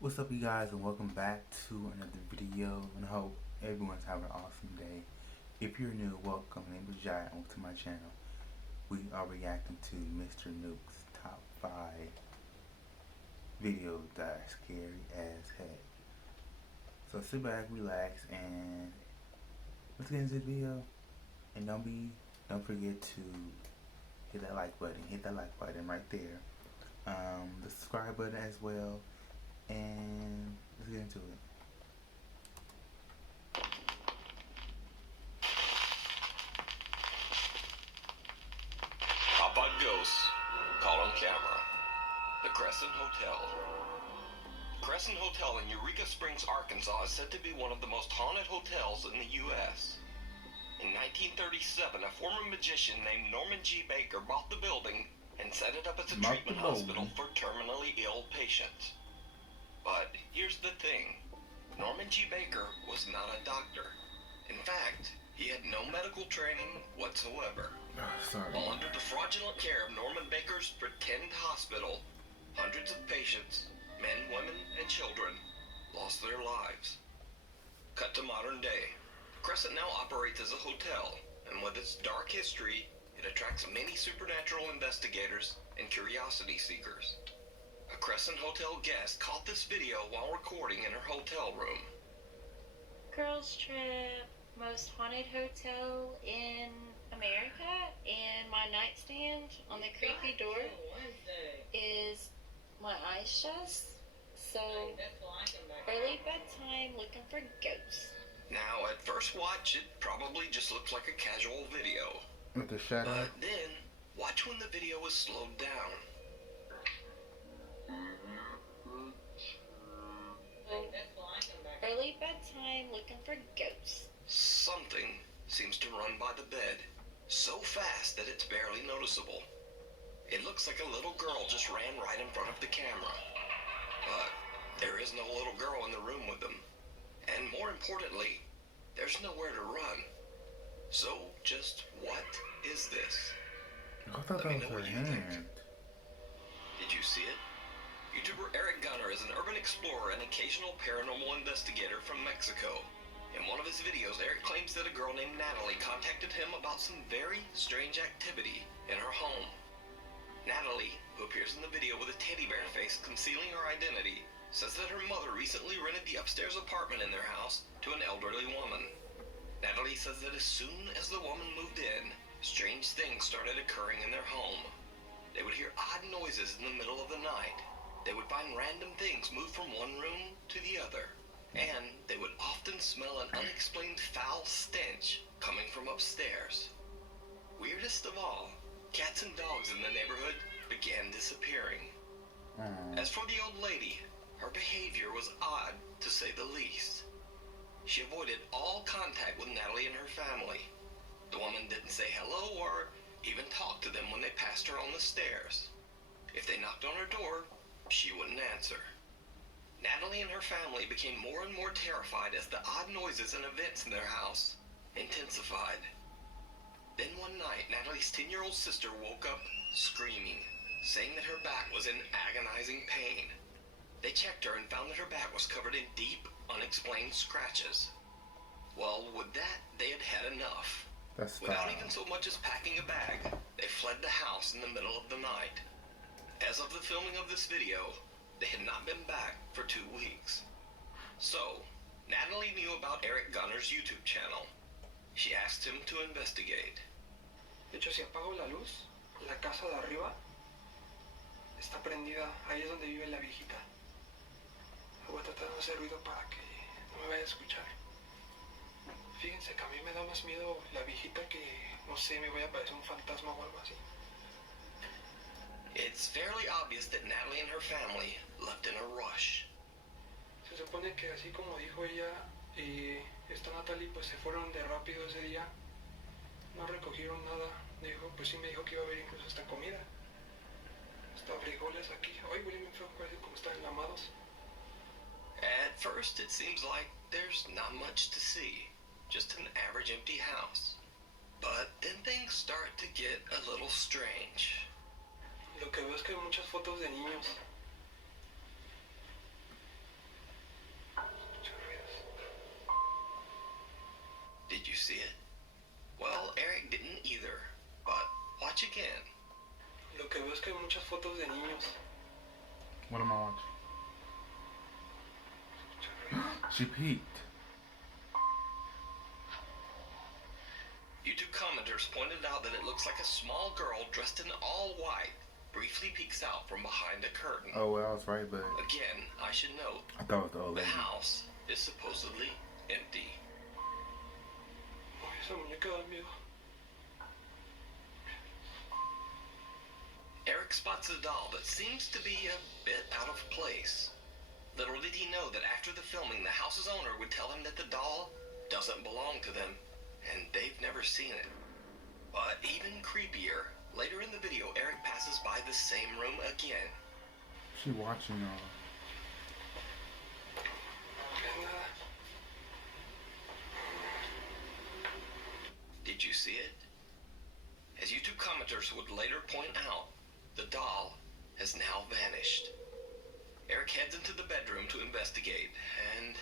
What's up, you guys, and welcome back to another video. And I hope everyone's having an awesome day. If you're new, welcome. My name is Jai. Welcome to my channel. We are reacting to Mr. Nukes' top 5 videos that are scary as heck. So sit back, relax, and let's get into the video. And don't forget to hit that like button. Hit that like button right there. The subscribe button as well. And let's get into it. Pop-out ghosts, caught on camera. The Crescent Hotel. Crescent Hotel in Eureka Springs, Arkansas is said to be one of the most haunted hotels in the U.S. In 1937, a former magician named Norman G. Baker bought the building and set it up as a treatment hospital for terminally ill patients. But here's the thing. Norman G. Baker was not a doctor. In fact, he had no medical training whatsoever. While under the fraudulent care of Norman Baker's pretend hospital, hundreds of patients, men, women, and children, lost their lives. Cut to modern day. Crescent now operates as a hotel, and with its dark history, it attracts many supernatural investigators and curiosity seekers. A Crescent Hotel guest caught this video while recording in her hotel room. Girls trip, most haunted hotel in America, and my nightstand on the creepy door is my eyes shut. So early bedtime looking for ghosts. Now at first watch it probably just looks like a casual video. With the shadow. But then watch when the video is slowed down. Early bedtime looking for ghosts. Something seems to run by the bed, so fast that it's barely noticeable. It looks like a little girl just ran right in front of the camera. But there is no little girl in the room with them. And more importantly, there's nowhere to run. So just what is this? I thought that was her hand. Did you see it? YouTuber Eric Gunner is an urban explorer and occasional paranormal investigator from Mexico. In one of his videos, Eric claims that a girl named Natalie contacted him about some very strange activity in her home. Natalie, who appears in the video with a teddy bear face concealing her identity, says that her mother recently rented the upstairs apartment in their house to an elderly woman. Natalie says that as soon as the woman moved in, strange things started occurring in their home. They would hear odd noises in the middle of the night. They would find random things move from one room to the other. And they would often smell an unexplained foul stench coming from upstairs. Weirdest of all, cats and dogs in the neighborhood began disappearing. As for the old lady, her behavior was odd to say the least. She avoided all contact with Natalie and her family. The woman didn't say hello or even talk to them when they passed her on the stairs. If they knocked on her door, she wouldn't answer. Natalie and her family became more and more terrified as the odd noises and events in their house intensified. Then one night, Natalie's 10-year-old sister woke up screaming, saying that her back was in agonizing pain. They checked her and found that her back was covered in deep, unexplained scratches. Well, with that, they had had enough. Without even so much as packing a bag, they fled the house in the middle of the night. As of the filming of this video, they had not been back for 2 weeks. So, Natalie knew about Eric Gunner's YouTube channel. She asked him to investigate. De hecho, si apago la luz, la casa de arriba está prendida. Ahí es donde vive la viejita. Voy a tratar de no hacer ruido para que no me vaya a escuchar. Fíjense que a mí me da más miedo la viejita que, no sé, me vaya a parecer un fantasma o algo así. It's fairly obvious that Natalie and her family left in a rush. Se supone que así como dijo ella, esta Natalie pues se fueron de rápido ese día. No recogieron nada. Dijo, pues sí me dijo que iba a haber incluso hasta comida. Hasta frijoles aquí. Ay, huele bien feo, parece como están enlamados. At first, it seems like there's not much to see. Just an average empty house. But then things start to get a little strange. Lo que veo es que hay muchas fotos de niños. see it? Well, Eric didn't either, but watch again. Lo que veo es que hay muchas fotos de niños. What am I watching? She peeked. YouTube commenters pointed out that it looks like a small girl dressed in all white briefly peeks out from behind a curtain. Oh, well, I was right, but Again, I should note, I thought it was the old the lady. house is supposedly empty. Ay, esa muñeca da miedo. Eric spots a doll that seems to be a bit out of place. Little did he know that after the filming, the house's owner would tell him that the doll doesn't belong to them, and they've never seen it. But even creepier, later in the video, Eric passes by the same room again. She watching Nada. Did you see it? As YouTube commenters would later point out, the doll has now vanished. Eric heads into the bedroom to investigate, and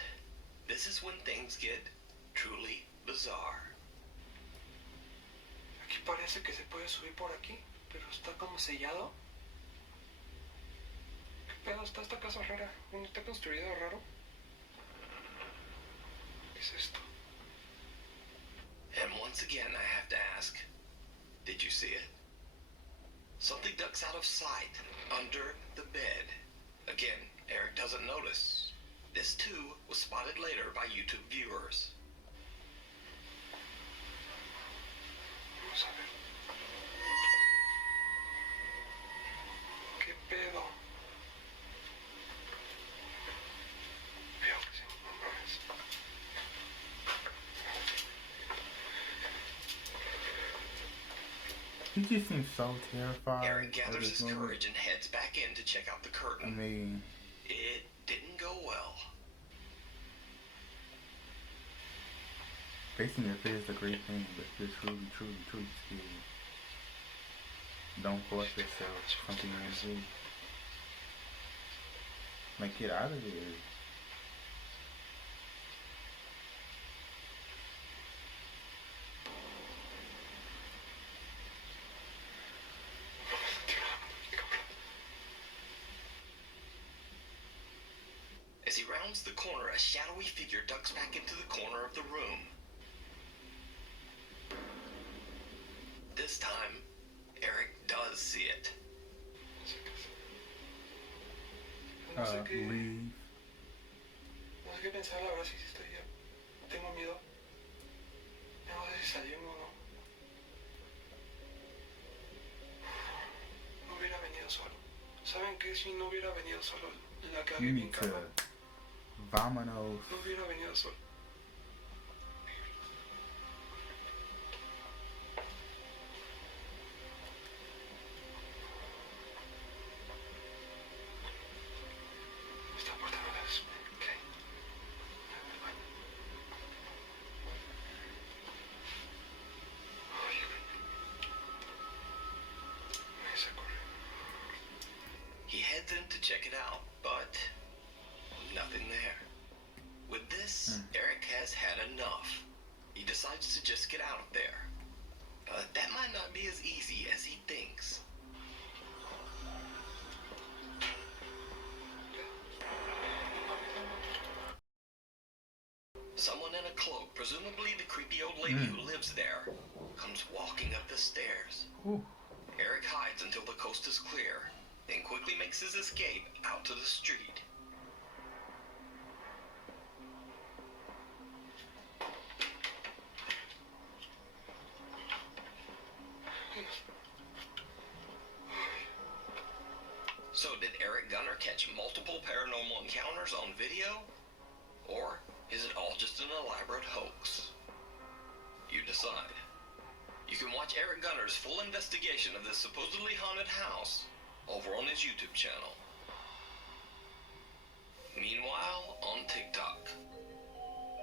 this is when things get truly bizarre. Aquí parece que se puede subir por aquí, pero está como sellado. ¿Qué pedo? Está esta casa rara. Bueno, está construida raro. ¿Qué es esto? And once again, I have to ask, did you see it? Something ducks out of sight under the bed. Again, Eric doesn't notice. This too was spotted later by YouTube viewers. Vamos a ver. ¿Qué pedo? Veo que sí. No mames. He just seems so terrified. Eric of gathers this his movie. courage and heads back in to check out the I curtain. mean, It didn't go well. facing your fear is a great thing, but if you're truly scared, don't force yourself something you want to do. Like, get out of there. As he rounds the corner, a shadowy figure ducks back into the corner of the room. This time, Eric does see it. No sé qué. Leave. No sé qué pensar, la verdad, si estoy ya. Tengo miedo. No sé si salimos o no. No hubiera venido solo. ¿Saben qué? Si no hubiera venido solo, la You cagué bien need to cabrón. vámonos. No hubiera venido solo. Esta puerta no la es. Ok. Ay, me hice correr. He heads in to check it out, but nothing there. With this, Eric has had enough. He decides to just get out of there. But that might not be as easy as he thinks. Someone in a cloak, presumably the creepy old lady who lives there, comes walking up the stairs. Ooh. Eric hides until the coast is clear, then quickly makes his escape out to the street. So did Eric Gunner catch multiple paranormal encounters on video? Or is it all just an elaborate hoax? You decide. You can watch Eric Gunner's full investigation of this supposedly haunted house over on his YouTube channel. Meanwhile, on TikTok.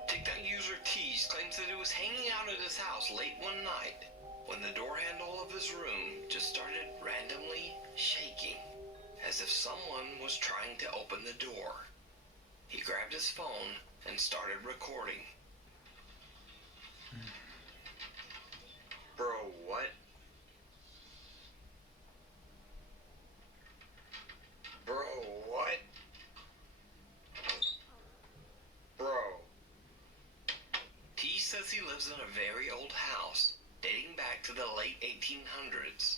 TikTok user Tease claims that he was hanging out at his house late one night when the door handle of his room just started randomly shaking, as if someone was trying to open the door. He grabbed his phone and started recording. Bro, what? Bro, what? Bro. He says he lives in a very old house, dating back to the late 1800s.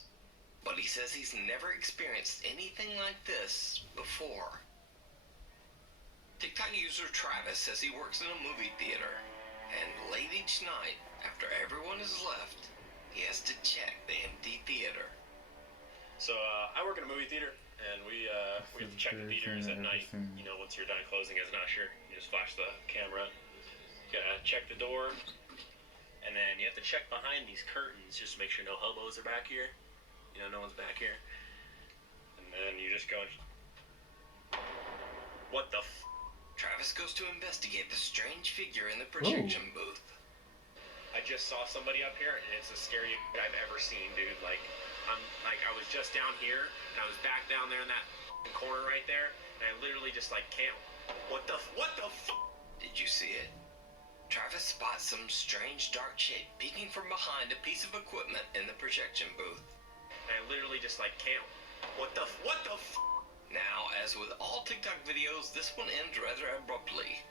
But he says he's never experienced anything like this before. TikTok user Travis says he works in a movie theater, and late each night, after everyone has left, he has to check the empty theater. So I work in a movie theater, and we have to check the theaters at night. You know, once you're done closing as an usher, you just flash the camera. You gotta check the door, and then you have to check behind these curtains just to make sure no hobos are back here. You know, no one's back here. And then you just go and... What the f... Travis goes to investigate the strange figure in the projection booth. I just saw somebody up here, and it's the scariest I've ever seen, dude. Like, I was just down here, and I was back down there in that corner right there, and I literally just, like, can't... What the f... Did you see it? Travis spots some strange dark shape peeking from behind a piece of equipment in the projection booth. And I literally just, like, can't... What the f... Now, as with all TikTok videos, this one ends rather abruptly,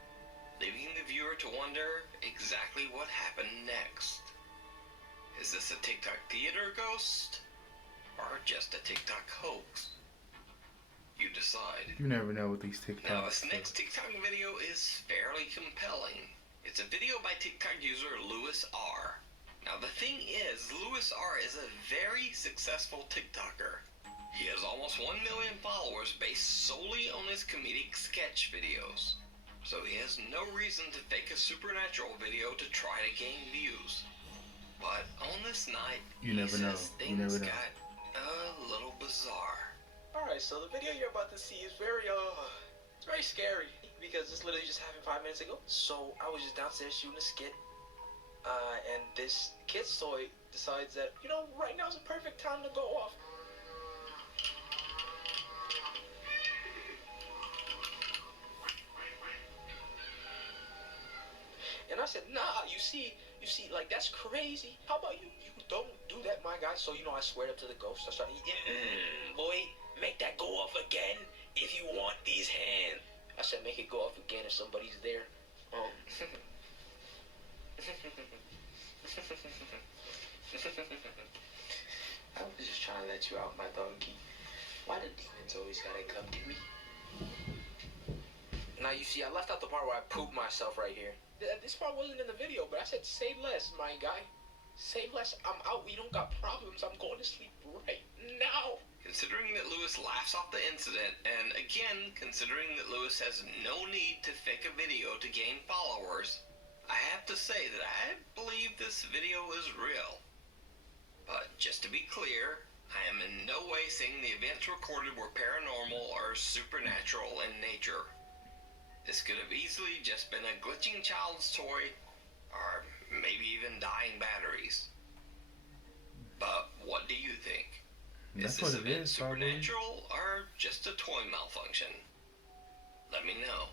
leaving the viewer to wonder exactly what happened next. Is this a TikTok theater ghost? Or just a TikTok hoax? You decide. You never know with these TikToks. Now, this next TikTok video is fairly compelling. It's a video by TikTok user Lewis R. Now, the thing is, Lewis R is a very successful TikToker. He has almost 1 million followers based solely on his comedic sketch videos. So he has no reason to fake a supernatural video to try to gain views. But on this night, you never know. Things got a little bizarre. Alright, so the video you're about to see is it's very scary because this literally just happened 5 minutes ago. So I was just downstairs shooting a skit, and this kid's toy decides that, you know, right now is a perfect time to go off. And I said, nah, you see, like, that's crazy. How about you don't do that, my guy? So, you know, I sweared up to the ghost. I started, boy, make that go off again if you want these hands. I said, make it go off again if somebody's there. I was just trying to let you out, my donkey. Why the demons always gotta come to me? Now, you see, I left out the part where I pooped myself right here. This part wasn't in the video, but I said, say less, my guy. Say less. I'm out. We don't got problems. I'm going to sleep right now. Considering that Lewis laughs off the incident, and again, considering that Lewis has no need to fake a video to gain followers, I have to say that I believe this video is real. But just to be clear, I am in no way saying the events recorded were paranormal or supernatural in nature. This could have easily just been a glitching child's toy, or maybe even dying batteries. But what do you think? That's Is this what it event is, probably. supernatural or just a toy malfunction? Let me know.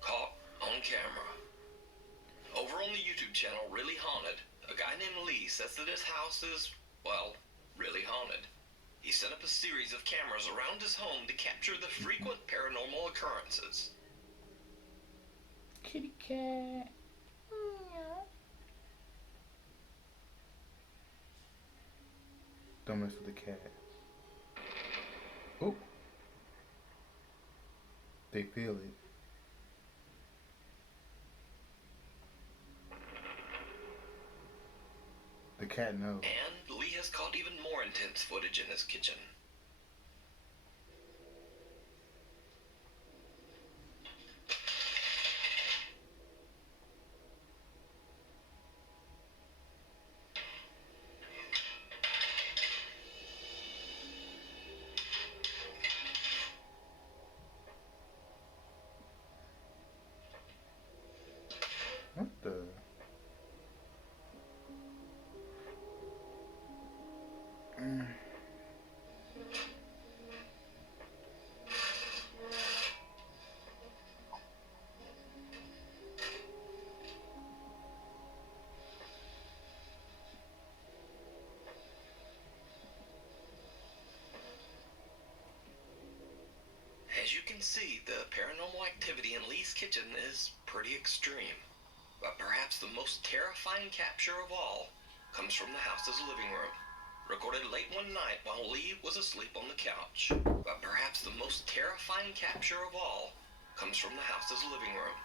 Caught on camera. Over on the YouTube channel Really Haunted, a guy named Lee says that his house is, well, really haunted. He set up a series of cameras around his home to capture the frequent paranormal occurrences. Kitty cat. Don't mess with the cat. Oh. They feel it. The cat knows. And Lee has caught even more intense footage in his kitchen. What the? can see, the paranormal activity in Lee's kitchen is pretty extreme. But perhaps the most terrifying capture of all comes from the house's living room, recorded late one night while Lee was asleep on the couch. But perhaps the most terrifying capture of all comes from the house's living room,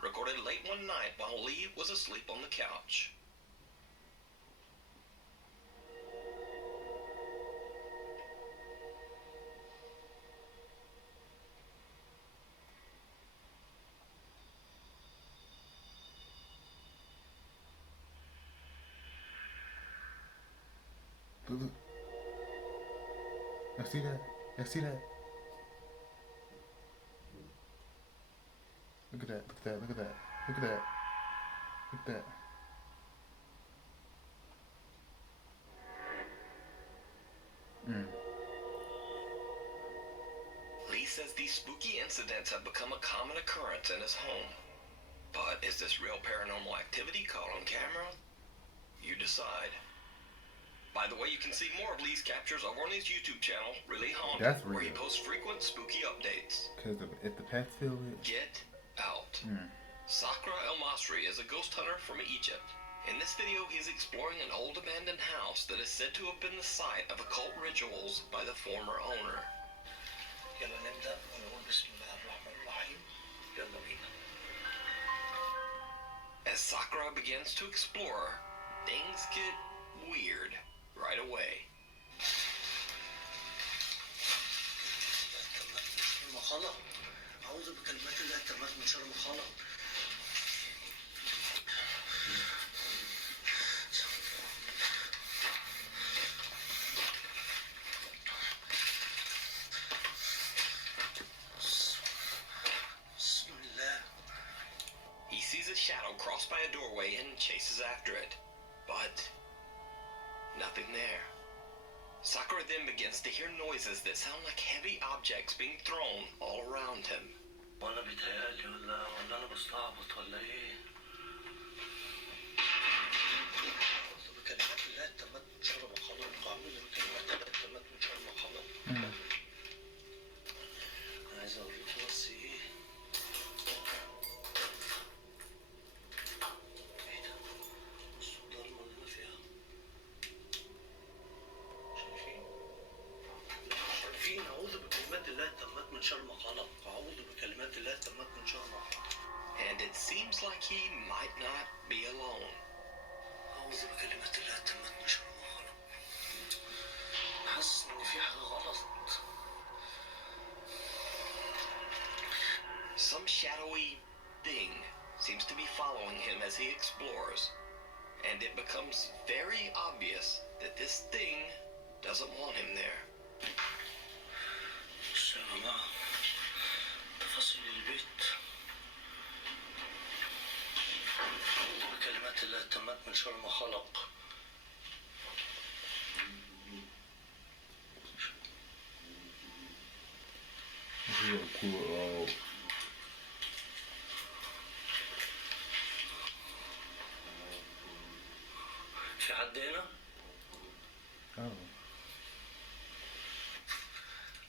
recorded late one night while Lee was asleep on the couch. Look. I see that. I see that. Look at that. Look at that. Look at that. Look at that. Look at that. Lee says these spooky incidents have become a common occurrence in his home. But is this real paranormal activity caught on camera? You decide. By the way, you can see more of Lee's captures over on his YouTube channel, Really Haunted, That's real. where he posts frequent spooky updates. Because if the pets feel it. Get out. Sakra El-Masri is a ghost hunter from Egypt. In this video, he's exploring an old abandoned house that is said to have been the site of occult rituals by the former owner. يلا نبدأ ونقول بسم الله الرحمن الرحيم. يلا بينا. As Sakra begins to explore, things get weird right away. ما خلق. أعوذ بكلمات الله التامات من شر ما خلق. He sees a shadow cross by a doorway and chases after it, but nothing there. Sakura then begins to hear noises that sound like heavy objects being thrown all around him. وأنا بيتهيألي ولا أنا بستعبط ولا إيه؟ أعوذ بكلمات الله التامات من شر ما خلق. أعوذ بكلمات الله التامات من شر ما خلق. عايز أوريك بس إيه؟ إيه ده؟ بصوا الضلمة اللي أنا فيها. شايفين؟ أعوذ بكلمات الله التامات من شر ما خلق. أعوذ بكلمات الله التامات من شر ما خلق. And it seems like he might not be alone. أعوذ بكلمات الله التامات من شر ما خلق. حاسس إن في حاجة غلط. Some shadowy thing seems to be following him as he explores, and it becomes very obvious that this thing doesn't want him there. بص يا جماعة، تفاصيل البيت. أعوذ بكلمات الله التامات من شر ما خلق. Real cool. في حد هنا؟ Oh.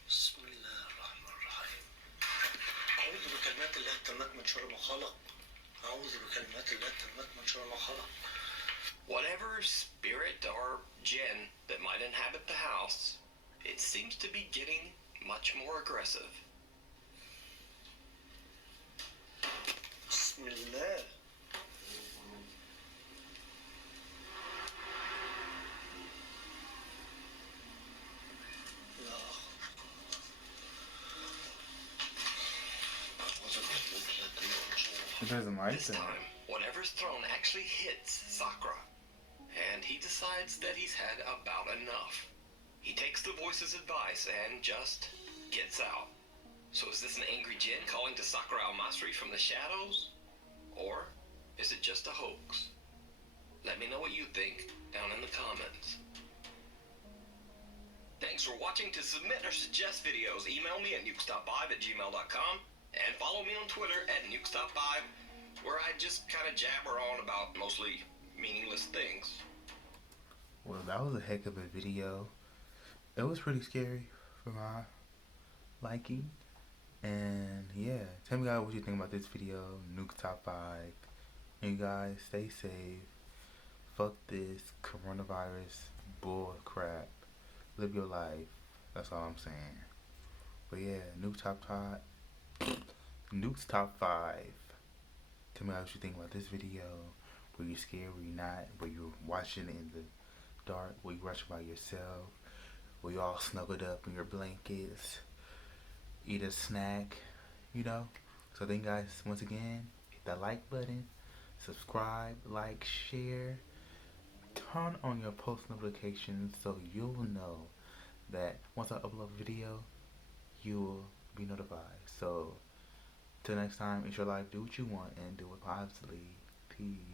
بسم الله الرحمن الرحيم. أعوذ بكلمات الله التامات من شر ما خلق. أعوذ بكلمات الله التامات من شر ما خلق. Whatever spirit or jinn that might inhabit the house, it seems to be getting much more aggressive. بسم الله. لا. It doesn't like This that. time, whatever's thrown actually hits Sakura, and he decides that he's had about enough. He takes the voice's advice and just gets out. So is this an angry jinn calling to Sakura El-Masri from the shadows? Or is it just a hoax? Let me know what you think down in the comments. Thanks for watching. To submit or suggest videos, email me at nukes.5@gmail.com and follow me on Twitter at nukes.5, where I just kind of jabber on about mostly meaningless things. Well, that was a heck of a video. It was pretty scary for my liking. And yeah, tell me guys what you think about this video, Nuke Top 5. And you guys stay safe. Fuck this coronavirus bull crap. Live your life. That's all I'm saying. But yeah, Nuke's top 5. Tell me what you think about this video. Were you scared? Were you not? Were you watching in the dark? Were you watching by yourself? Were you all snuggled up in your blankets? Eat a snack, you know? So then guys, once again, hit that like button, subscribe, like, share, turn on your post notifications so you'll know that once I upload a video, you will be notified. So till next time, it's your life, do what you want and do it positively. Peace.